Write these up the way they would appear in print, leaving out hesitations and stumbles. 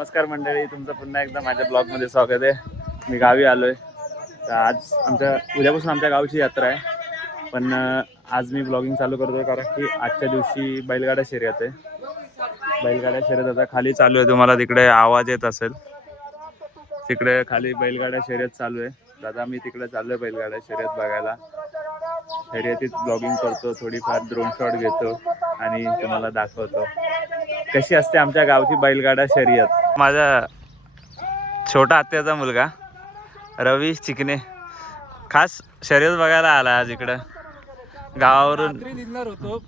नमस्कार मंडळी, तुमचं पुन्हा एकदा माझ्या ब्लॉगमध्ये स्वागत आहे. मी गावी आलो आहे. तर आज उद्यापासून आमच्या गावची यात्रा आहे. पण आज मी ब्लॉगिंग चालू करतो आहे कारण की आजच्या दिवशी बैलगाडा शर्यत आहे. बैलगाडा शर्यत आता खाली चालू आहे, तुम्हाला तिकडे आवाज येत असेल. तिकडे खाली बैलगाडा शर्यत चालू आहे. दादा मी तिकडे चाललो आहे बैलगाडा शर्यत बघायला. शर्यतीत ब्लॉगिंग करतो, थोडीफार ड्रोन शॉट घेतो आणि तुम्हाला दाखवतो कशी असते आमच्या गावची बैलगाडा शर्यत. माझा छोटा आत्याचा मुलगा रवी चिकणे खास शर्यत बघायला आला आज इकडं गावावरून. निघणार होतो,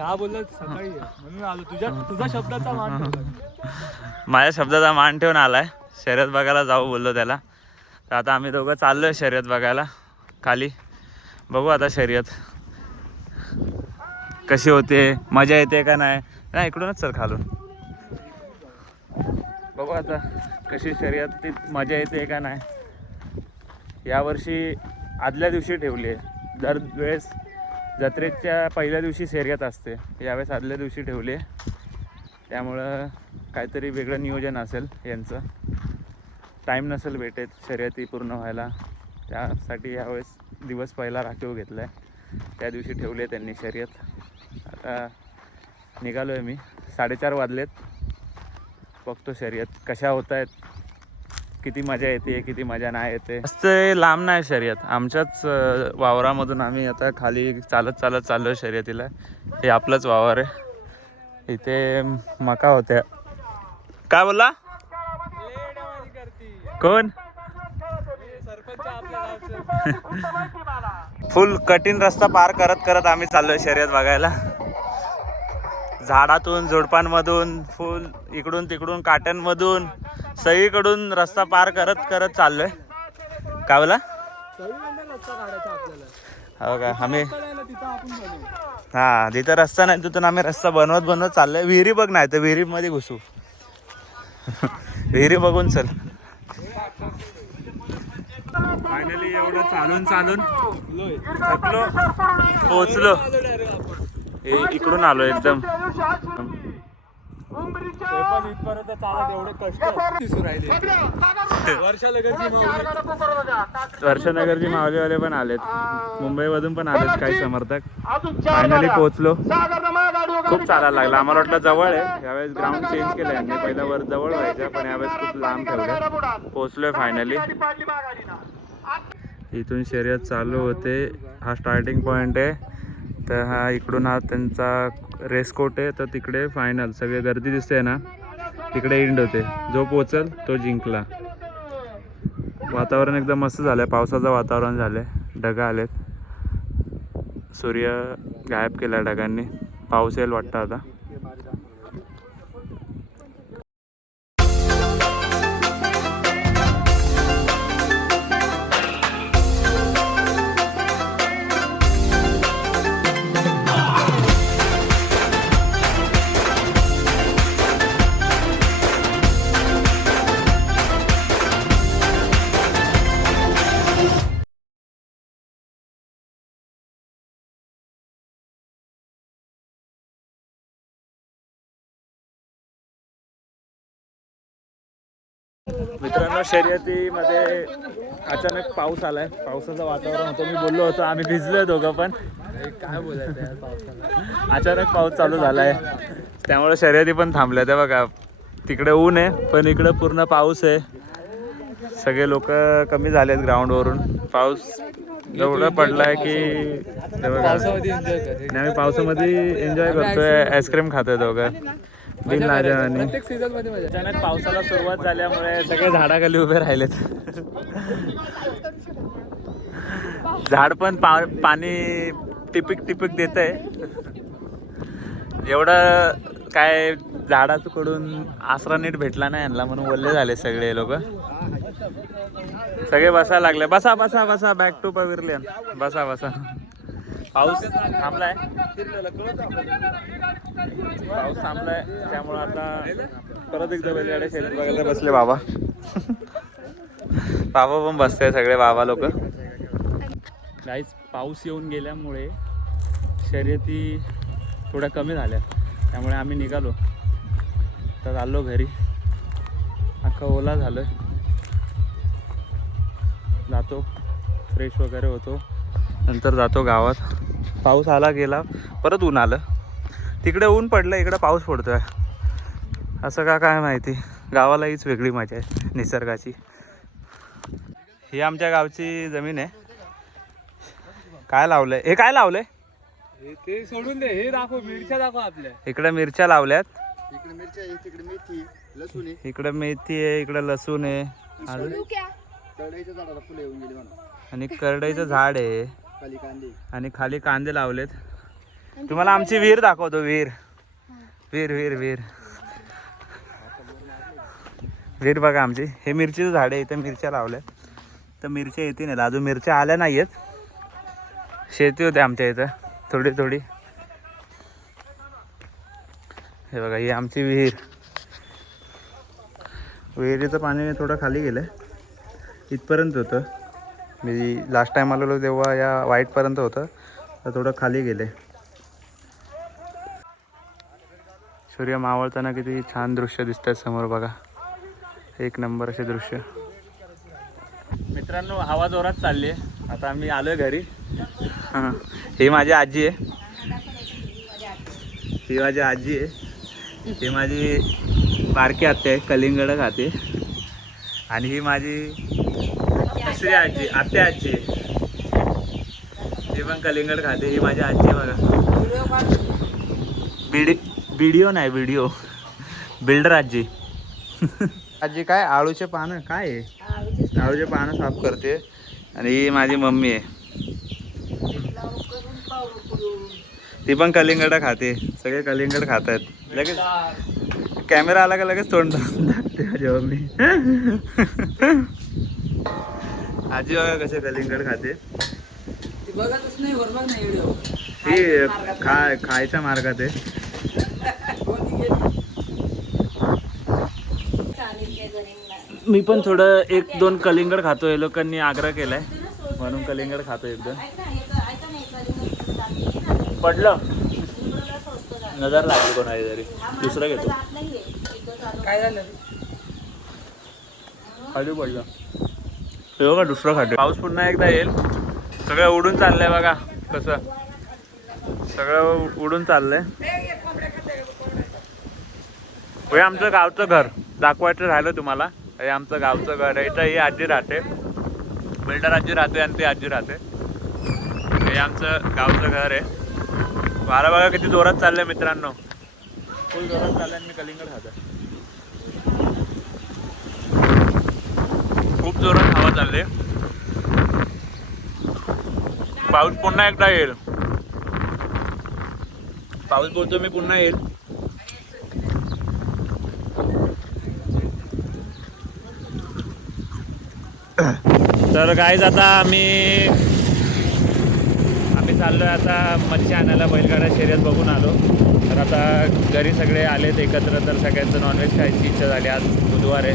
हा बोलला सकाळी म्हणून आलो. तुझा शब्दाचा मान ठेवला. माझ्या शब्दाचा मान ठेवून आलाय. शर्यत बघायला जाऊ बोललो त्याला. तर आता आम्ही दोघं चाललोय शर्यत बघायला खाली. बघू आता शर्यत कशी होते, मजा येते का नाही. नाही इकडूनच चल खालून. बघू आता कशी शर्यत मजा येते का नाही. यावर्षी आदल्या दिवशी ठेवली आहे. दरवेळेस जत्रेच्या पहिल्या दिवशी शर्यत असते, यावेळेस आदल्या दिवशी ठेवली आहे. त्यामुळं काहीतरी वेगळं नियोजन असेल यांचं. टाईम नसेल भेटत शर्यती पूर्ण व्हायला, त्यासाठी यावेळेस दिवस पहिला राखीव घेतला आहे. त्या दिवशी ठेवली आहे त्यांनी शर्यत. आता निघालो आहे मी. 4:30 वाजलेत. बघतो शर्यत कशा होत आहेत, किती मजा येते किती मजा नाही येते. मस्त लांब नाही शर्यत, आमच्याच वावरामधून आम्ही आता खाली चालत चाललो शर्यतीला. हे आपलंच वावर आहे. इथे मका होत्या. काय बोलला कोण? फुल कठीण रस्ता पार करत आम्ही चाललोय शर्यत बघायला. झाडातून झुडपांमधून फुल इकडून तिकडून काट्यांमधून सगळीकडून रस्ता पार करत चाललोय. काय बोला? हो का? आम्ही हा जिथं रस्ता नाही तिथून आम्ही रस्ता बनवत चाललोय. विहिरी बघ, नाही तर विहिरीमध्ये घुसू. विहिरी बघून चल. फायनली एवढं चालून थकलो, पोहोचलो. इकडून आलो एकदम. इथपर्यंत चालत एवढे कष्ट दिसू राहिले. वर्षनगरची मावलीवाले पण आलेत, मुंबईमधून पण आलेत काही समर्थक. फायनली पोहोचलो. खूप चालायला लागला. आम्हाला वाटलं जवळ आहे, यावेळेस ग्राउंड चेंज केलं यांनी. पहिला वर जवळ व्हायचं, पण यावेळेस खूप लांब ठेवलं. पोहोचलोय फायनली. इथून शर्यत चालू होते. हा स्टार्टिंग पॉइंट आहे. तर हा इकडून हा त्यांचा रेस कोर्ट आहे. तर तिकडे फायनल सगळे गर्दी दिसते ना, तिकडे एंड होते. जो पोचल तो जिंकला. वातावरण एकदम मस्त झालं आहे, पावसाचं वातावरण झालं आहे. ढगा आलेत, सूर्य गायब केला ढगांनी. पाऊस येईल वाटतं आता. मित्रांनो, शर्यतीमध्ये अचानक पाऊस आलाय. पावसाचं वातावरण होतं. मी बोललो होतो, आम्ही भिजलोय दोघं पण. काय बोलायचं पावसाला. अचानक पाऊस चालू झालाय, त्यामुळे शर्यती पण थांबल्या. त्या बघा तिकडे ऊन आहे, पण इकडे पूर्ण पाऊस आहे. सगळे लोक कमी झालेत ग्राउंडवरून. पाऊस एवढं पडलाय की आम्ही पावसामध्ये एन्जॉय करतोय, आईस्क्रीम खातोय दोघं. अचानक पावसाला सुरुवात झाल्यामुळे सगळे झाडाखाली उभे राहिलेत. झाड पण पाणी टिपिक देत आहे. एवढं काय झाडाकडून आसरा नीट भेटला नाही यांना, म्हणून वल्ले झाले सगळे लोक. सगळे बसायला लागले. बसा बॅक टू पविलियन. बसा. पाऊस थांबलाय, त्यामुळे आता परत एकदा बैलगाड्या शर्यत बघायला बसले बाबा. पण बसते सगळे बाबा लोक. गाईस, पाऊस येऊन गेल्यामुळे शर्यती थोड्या कमी झाल्या, त्यामुळे आम्ही निघालो. तर आलो घरी. अख्खा ओला झालं. जातो फ्रेश वगैरे होतो, नंतर जातो गावात. पाऊस आला गेला, परत ऊन आलं. तिकडे ऊन पडलं, इकडे पाऊस पडतोय. असं का काय माहिती. गावाला हीच वेगळी मजा आहे निसर्गाची. ही आमच्या गावची जमीन आहे. काय लावलंय हे? काय लावलंय? ते सोडून दे, हे दाखव, मिरच्या दाखव आपल्या. इकडे मिरच्या लावल्यात. इकडे मिरच्या आहे, तिकडे मेथी, लसूण आहे. इकडे मेथी आहे, इकडे लसूण आहे. करडईच्या झाडाला फुलं येऊन गेली म्हणा. आणि करडईचं झाड आहे. खाली कांदे आणि खाली कांदे लावलेत. तुम्हाला आमची विहीर दाखवतो. विहीर विहीर विहीर विहीर विहीर बघा आमची. हे मिरचीचं झाड आहे. इथं मिरच्या लावल्या. तर मिरच्या येते नाही, अजून मिरच्या आल्या नाही आहेत. शेती होते आमच्या इथं थोडी थोडी. हे बघा ही आमची विहीर. विहिरीचं पाणी थोडं खाली गेलं. इथपर्यंत होतं. मी लास्ट टाईम आलेलो तेव्हा या वाईटपर्यंत होतं, तर थोडं खाली गेले. सूर्य मावळताना किती छान दृश्य दिसतात समोर बघा. एक नंबर असे दृश्य. मित्रांनो, हवा जोरात चालली आहे. आता आम्ही आलो आहे घरी. हां, ही माझी आजी आहे. ही माझी आजी आहे. ही माझी बारकी आत्या आहे, कलिंगड खाते. आणि ही माझी दुसरी आजी, आत्या आजी आहे. ती पण कलिंगड खाते. ही माझी आजी आहे बघा. व्हिडिओ नाही, व्हिडिओ. बिल्डर आजी. आजी काय आळूचे पानं काय आहे? आळूचे पानं साफ करते. आणि ही माझी मम्मी आहे. ती पण कलिंगड खाते. सगळे कलिंगड खात आहेत. लगेच कॅमेरा आला का लगेच तोंड दाखते माझी मम्मी. आजी बघा कसे कलिंगड खाते. ही खायच्या मार्गात आहे. मी पण थोडं 1-2 कलिंगड खातोय. लोकांनी आग्रह केलाय म्हणून कलिंगड खातोय. एकदम पडलं, नजर लागली कोणाला तरी. दुसरं घेतो. काय झालं? खाली पडलं. हे बघा दुसरं खातो. पाऊस पुन्हा एकदा येईल. सगळं उडून चाललंय बघा कसं. सगळं उडून चाललंय. हे आमचं गावचं घर दाखवायचं राहिलं तुम्हाला. हे आमचं गावचं घर आहे. इथं ही आजी राहते. बिल्डर आजी राहते आणि ती आजी राहते. हे आमचं गावचं घर आहे. वारा बघा किती जोरात चाललंय मित्रांनो. फुल जोरात चाललंय. मी कलिंगड खातो. खूप जोरात हवा चालली. पाऊस पुन्हा एकदा येईल. पाऊस बोलतो मी पुन्हा येईल. तर गाईज आता आम्ही चाललोय आता मच्छी आणायला. बैलगाडा शर्यत बघून आलो. तर आता घरी सगळे आलेत एकत्र. तर सगळ्यांचं नॉनव्हेज खायची इच्छा झाली. आज बुधवार आहे.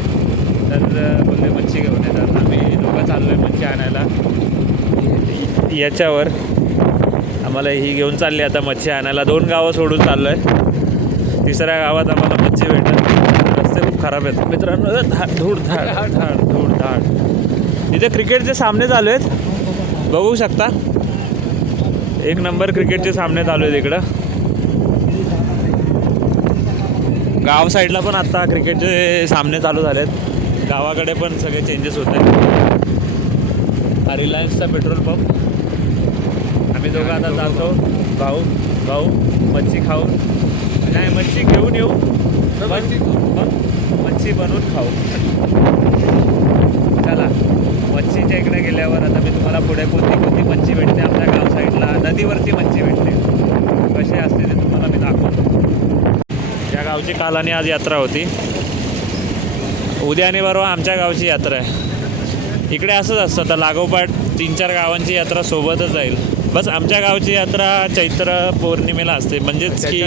तर बोलले मच्छी घेऊन येतात. आम्ही दोघं चाललोय मच्छी आणायला. याच्यावर आम्हाला ही घेऊन चालली आता मच्छी आणायला. 2 गावं सोडून चाललोय. तिसऱ्या गावात आम्हाला मच्छी भेटत. रस्ते खूप खराब आहेत मित्रांनो. धूड धाड धाड धूड धाड. इथे क्रिकेटचे सामने चालू आहेत बघू शकता. 1 नंबर क्रिकेटचे सामने चालू आहेत इकडं. गाव साईडला पण आता क्रिकेटचे सामने चालू झालेत. गावाकडे पण सगळे चेंजेस होत आहेत. हा रिलायन्सचा पेट्रोल पंप. आम्ही दोघं आता जातो. भाऊ मच्छी खाऊ नाही, मच्छी घेऊन येऊ. मच्छी बनवून खाऊ. चला मच्छीच्या इकडे गेल्यावर आता मी तुम्हाला पुढे कोणती मच्छी भेटते आमच्या गाव साईडला. नदीवरची मच्छी भेटते. कशी असते ते तुम्हाला मी दाखवतो. या गावची काल आणि आज यात्रा होती. उद्या आणि परवा आमच्या गावची यात्रा आहे. इकडे असंच असतं. आता लागोपाठ 3-4 गावांची यात्रा सोबतच जाईल. बस आमच्या गावची यात्रा चैत्र पौर्णिमेला असते. म्हणजेच की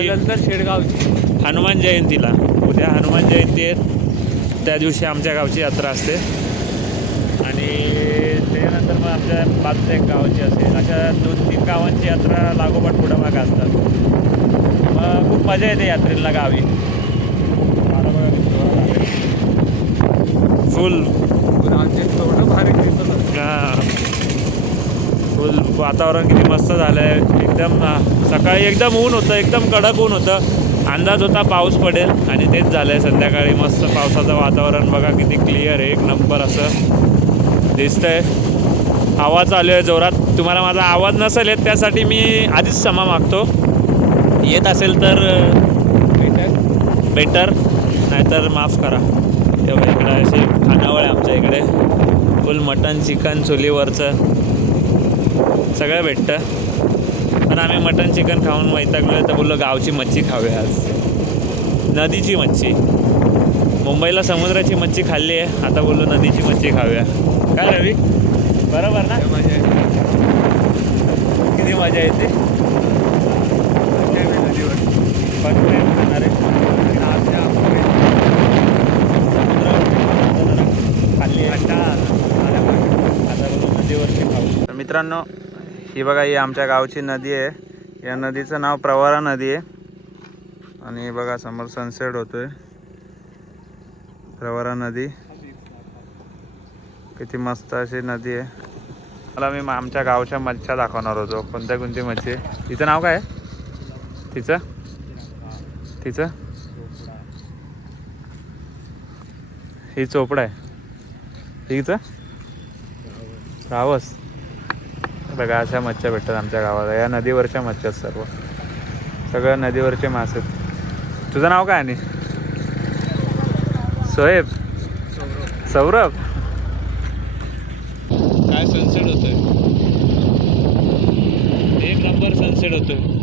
शेडगावची हनुमान जयंतीला. उद्या हनुमान जयंती आहे. त्या दिवशी आमच्या गावची यात्रा असते. आणि त्याच्यानंतर मग आमच्या बाजूच्या एक गावाची असेल. अशा 2-3 गावांची यात्रा लागोपाठ पुढं मागं असतात. मग खूप मजा येते यात्रेला गावी. मला बघा किती जोरात आले. फुल थोडं भारी दिसत होतं. फुल वातावरण किती मस्त झालंय. एकदम सकाळी एकदम ऊन होतं, एकदम कडक ऊन होतं. अंदाज होता पाऊस पडेल आणि तेच झालंय. संध्याकाळी मस्त पावसाचं वातावरण बघा किती क्लिअर आहे, एक नंबर असं दिसतंय. हवा चालू आहे जोरात. तुम्हाला माझा आवाज नसेल येत त्यासाठी मी आधीच क्षमा मागतो. येत असेल तर बेटर, नाहीतर माफ करा. तेव्हा इकडे अशी खानावळ आहे आमच्या इकडे. फुल मटन चिकन चुलीवरचं सगळं भेटतं. पण आम्ही मटन चिकन खाऊन वैतागलो तर बोललो गावची मच्छी खाऊया आज. नदीची मच्छी. मुंबईला समुद्राची मच्छी खाल्ली आहे, आता बोललो नदीची मच्छी खाऊया. काय रवी, बरोबर ना? किती मजा येते. पण खाणार आहे खाल्ली आता नदीवरती खाऊ. तर मित्रांनो, ही बघा, ही आमच्या गावची नदी आहे. या नदीचं नाव प्रवरा नदी आहे. आणि बघा समोर सनसेट होतोय. प्रवरा नदी किती मस्त अशी नदी आहे. मला मी आमच्या गावच्या मच्छ्या दाखवणार होतो. कोणत्या कोणती मच्छी आहे. तिचं नाव काय आहे तिचं तिचं ही चोपडा आहे. हिचं रावस. बघा अशा मच्छ्या भेटतात आमच्या गावाला. या नदीवरच्या मच्छ्या सगळं नदीवरचे मासे. तुझं नाव काय? आणि सोहेब, सौरभ. काय सनसेट होतोय, एक नंबर सनसेट होतोय.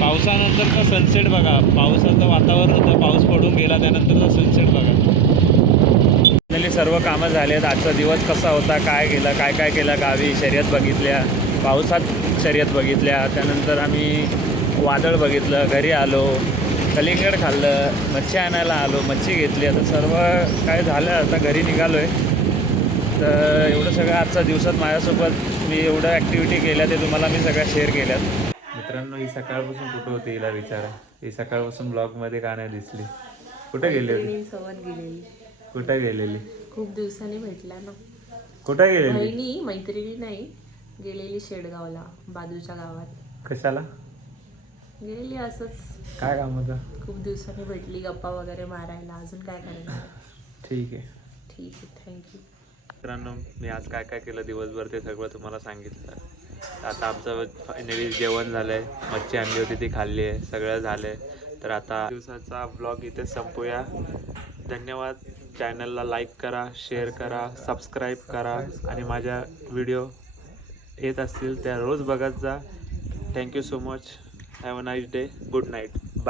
पावसानंतरचा सनसेट बघा. पावसाचं वातावरण होतं, पाऊस पडून गेला, त्यानंतरचा सनसेट बघा. फायनली सर्व कामं झालेत. आजचा दिवस कसा होता, काय केलं, काय केलं गावी. शर्यत बघितल्या, पावसात शर्यत बघितल्या, त्यानंतर आम्ही वादळ बघितलं, घरी आलो, कलिंगड खाल्लं, मच्छी आणायला आलो, मच्छी घेतली. आता सर्व काय झालं, आता घरी निघालो आहे. तर एवढं सगळं आजच्या दिवसात माझ्यासोबत मी एवढं ॲक्टिव्हिटी केल्या ते तुम्हाला मी सगळ्या शेअर केल्यात. मित्रांनो, ही सकाळपासून कुठं होती हिला विचारा. ही सकाळपासून ब्लॉगमध्ये का नाही दिसली? कुठे गेली होती? कुठे गेलेली? खूप दिवसांनी भेटला ना. कुठे गेलेली? बहिणी मैत्रिणी नाही, गेलेली शेडगावला, बाजूच्या गावात. कशाला गेलेली? असंच. काय काम होतं? खूप दिवसांनी भेटली, गप्पा वगैरे मारायला. अजून काय करायचं? ठीक आहे. ठीक आहे, थँक्यू. मित्रांनो, मी आज काय केलं दिवसभर ते सगळं तुम्हाला सांगितलं. आता आमचं फायनली जेवण झालं आहे. मच्छी आणली होती ती खाल्ली आहे, सगळं झालं आहे. तर आता दिवसाचा ब्लॉग इथे संपूया. धन्यवाद. चॅनलला लाईक करा, शेअर करा, सबस्क्राईब करा आणि माझ्या व्हिडिओ येत असतील त्या रोज बघत जा. Thank you so much. Have a nice day. Good night. Bye.